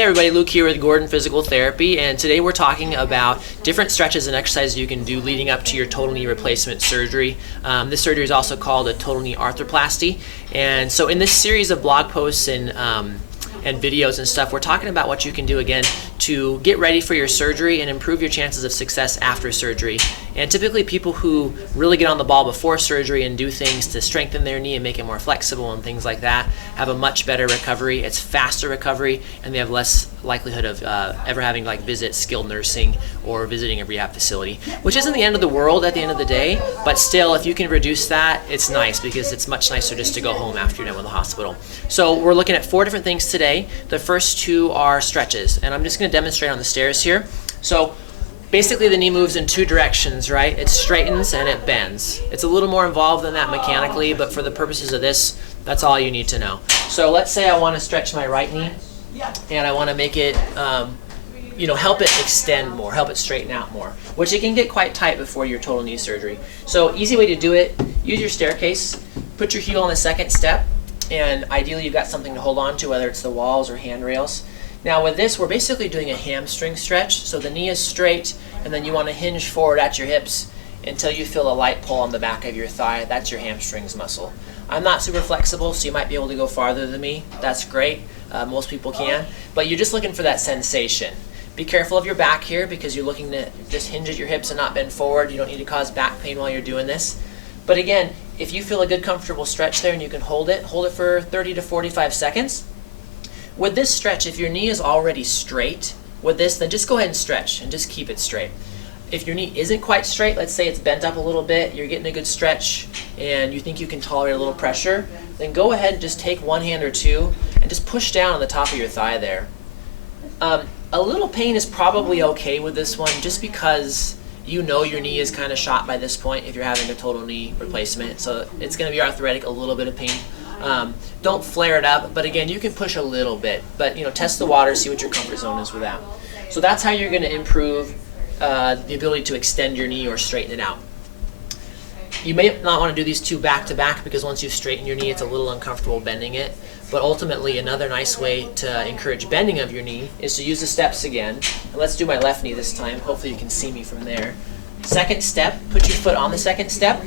Hey everybody, Luke here with Gordon Physical Therapy, and today we're talking about different stretches and exercises you can do leading up to your total knee replacement surgery. This surgery is also called a total knee arthroplasty, and so in this series of blog posts and videos and stuff, we're talking about what you can do again to get ready for your surgery and improve your chances of success after surgery. And typically people who really get on the ball before surgery and do things to strengthen their knee and make it more flexible and things like that have a much better recovery. It's faster recovery, and they have less likelihood of ever having to visit skilled nursing or visiting a rehab facility, which isn't the end of the world at the end of the day, but still, if you can reduce that, it's nice because it's much nicer just to go home after you're done with the hospital. So we're looking at 4 different things today. The first 2 are stretches, and I'm just going to demonstrate on the stairs here. So basically the knee moves in 2 directions, right? It straightens and it bends. It's a little more involved than that mechanically, but for the purposes of this, that's all you need to know. So let's say I want to stretch my right knee and I want to make it, help it extend more, help it straighten out more, which it can get quite tight before your total knee surgery. So easy way to do it, use your staircase, put your heel on the second step, and ideally you've got something to hold on to, whether it's the walls or handrails. Now with this, we're basically doing a hamstring stretch. So the knee is straight, and then you want to hinge forward at your hips until you feel a light pull on the back of your thigh. That's your hamstrings muscle. I'm not super flexible, so you might be able to go farther than me. That's great. Most people can. But you're just looking for that sensation. Be careful of your back here because you're looking to just hinge at your hips and not bend forward. You don't need to cause back pain while you're doing this. But again, if you feel a good comfortable stretch there and you can hold it for 30 to 45 seconds. With this stretch, if your knee is already straight with this, then just go ahead and stretch and just keep it straight. If your knee isn't quite straight, let's say it's bent up a little bit, you're getting a good stretch and you think you can tolerate a little pressure, then go ahead and just take one hand or two and just push down on the top of your thigh there. A little pain is probably okay with this one just because you know your knee is kind of shot by this point if you're having a total knee replacement. So it's going to be arthritic, a little bit of pain. Don't flare it up, but again, you can push a little bit. But test the water, see what your comfort zone is with that. So that's how you're going to improve the ability to extend your knee or straighten it out. You may not want to do these 2 back to back because once you straighten your knee, it's a little uncomfortable bending it. But ultimately, another nice way to encourage bending of your knee is to use the steps again. And let's do my left knee this time. Hopefully you can see me from there. Second step, put your foot on the second step,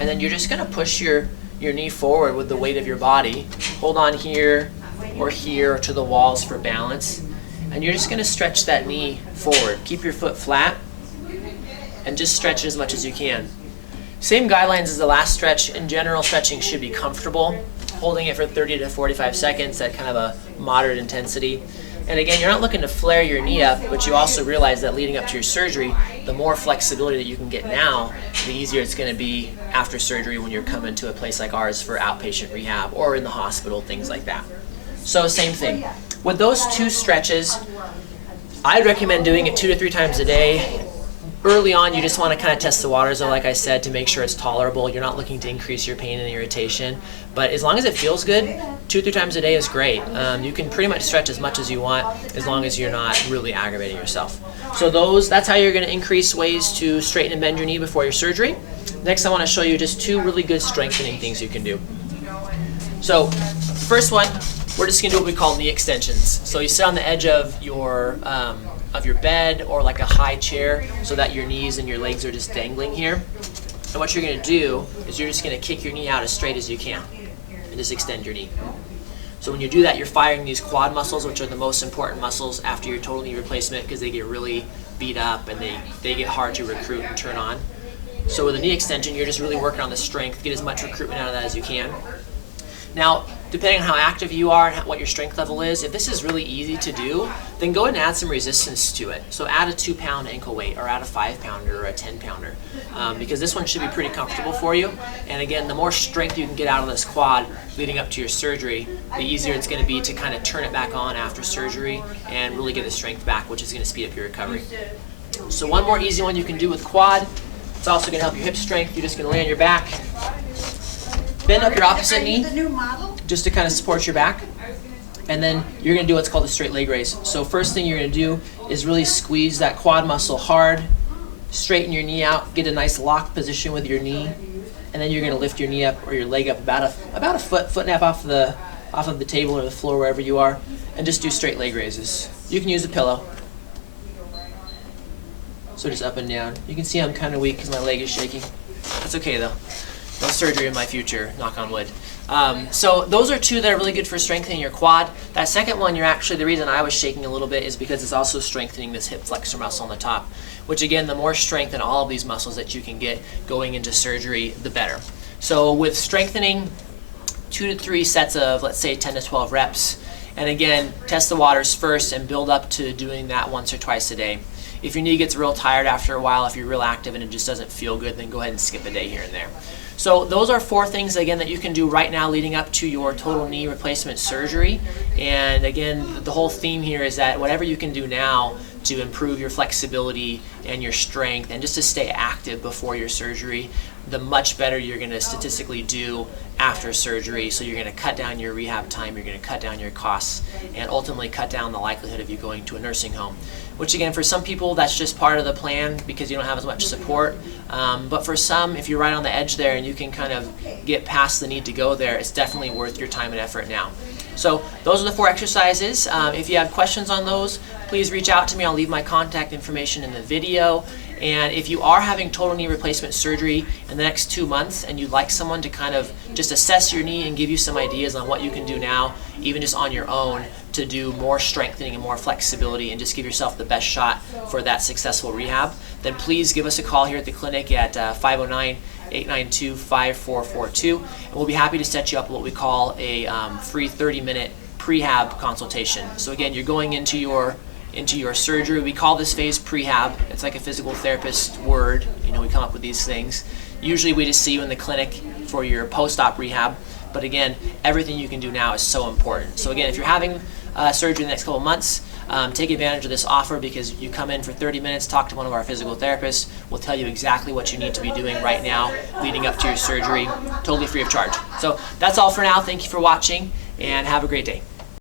and then you're just going to push your knee forward with the weight of your body. Hold on here or to the walls for balance. And you're just going to stretch that knee forward. Keep your foot flat and just stretch it as much as you can. Same guidelines as the last stretch. In general, stretching should be comfortable. Holding it for 30 to 45 seconds at kind of a moderate intensity. And again, you're not looking to flare your knee up, but you also realize that leading up to your surgery, the more flexibility that you can get now, the easier it's going to be after surgery when you're coming to a place like ours for outpatient rehab or in the hospital, things like that. So same thing. With those 2 stretches, I'd recommend doing it 2 to 3 times a day. Early on, you just want to kind of test the waters, though, like I said, to make sure it's tolerable. You're not looking to increase your pain and irritation. But as long as it feels good, 2 or 3 times a day is great. You can pretty much stretch as much as you want as long as you're not really aggravating yourself. So that's how you're going to increase ways to straighten and bend your knee before your surgery. Next, I want to show you just 2 really good strengthening things you can do. So first one, we're just going to do what we call knee extensions. So you sit on the edge of your bed or like a high chair so that your knees and your legs are just dangling here. And what you're going to do is you're just going to kick your knee out as straight as you can and just extend your knee. So when you do that, you're firing these quad muscles, which are the most important muscles after your total knee replacement because they get really beat up and they get hard to recruit and turn on. So with a knee extension, you're just really working on the strength, get as much recruitment out of that as you can. Now, depending on how active you are and what your strength level is, if this is really easy to do, then go ahead and add some resistance to it. So add a 2-pound ankle weight or add a 5-pounder or a 10-pounder because this one should be pretty comfortable for you. And again, the more strength you can get out of this quad leading up to your surgery, the easier it's going to be to kind of turn it back on after surgery and really get the strength back, which is going to speed up your recovery. So one more easy one you can do with quad. It's also going to help your hip strength. You're just going to lay on your back. Bend up your opposite knee just to kind of support your back. And then you're going to do what's called a straight leg raise. So first thing you're going to do is really squeeze that quad muscle hard, straighten your knee out, get a nice locked position with your knee, and then you're going to lift your knee up or your leg up about a foot and a half off the off of the table or the floor, wherever you are, and just do straight leg raises. You can use a pillow. So just up and down. You can see I'm kind of weak because my leg is shaking. That's okay though. No surgery in my future, knock on wood. So those are two that are really good for strengthening your quad. That second one, the reason I was shaking a little bit is because it's also strengthening this hip flexor muscle on the top, which again, the more strength in all of these muscles that you can get going into surgery, the better. So with strengthening, 2 to 3 sets of, let's say, 10 to 12 reps. And again, test the waters first and build up to doing that once or twice a day. If your knee gets real tired after a while, if you're real active and it just doesn't feel good, then go ahead and skip a day here and there. So those are 4 things, again, that you can do right now leading up to your total knee replacement surgery. And again, the whole theme here is that whatever you can do now to improve your flexibility and your strength and just to stay active before your surgery, the much better you're going to statistically do after surgery. So you're going to cut down your rehab time, you're going to cut down your costs, and ultimately cut down the likelihood of you going to a nursing home. Which again, for some people, that's just part of the plan because you don't have as much support. But for some, if you're right on the edge there and you can kind of get past the need to go there, it's definitely worth your time and effort now. So those are the 4 exercises. If you have questions on those, please reach out to me. I'll leave my contact information in the video. And if you are having total knee replacement surgery in the next 2 months and you'd like someone to kind of just assess your knee and give you some ideas on what you can do now, even just on your own, to do more strengthening and more flexibility and just give yourself the best shot for that successful rehab, then please give us a call here at the clinic at 509-892-5442, and we'll be happy to set you up what we call a free 30-minute prehab consultation. So again, you're going into your surgery. We call this phase prehab. It's like a physical therapist word. You know, we come up with these things. Usually we just see you in the clinic for your post-op rehab. But again, everything you can do now is so important. So again, if you're having surgery in the next couple of months, take advantage of this offer because you come in for 30 minutes, talk to one of our physical therapists. We'll tell you exactly what you need to be doing right now leading up to your surgery, totally free of charge. So that's all for now. Thank you for watching and have a great day.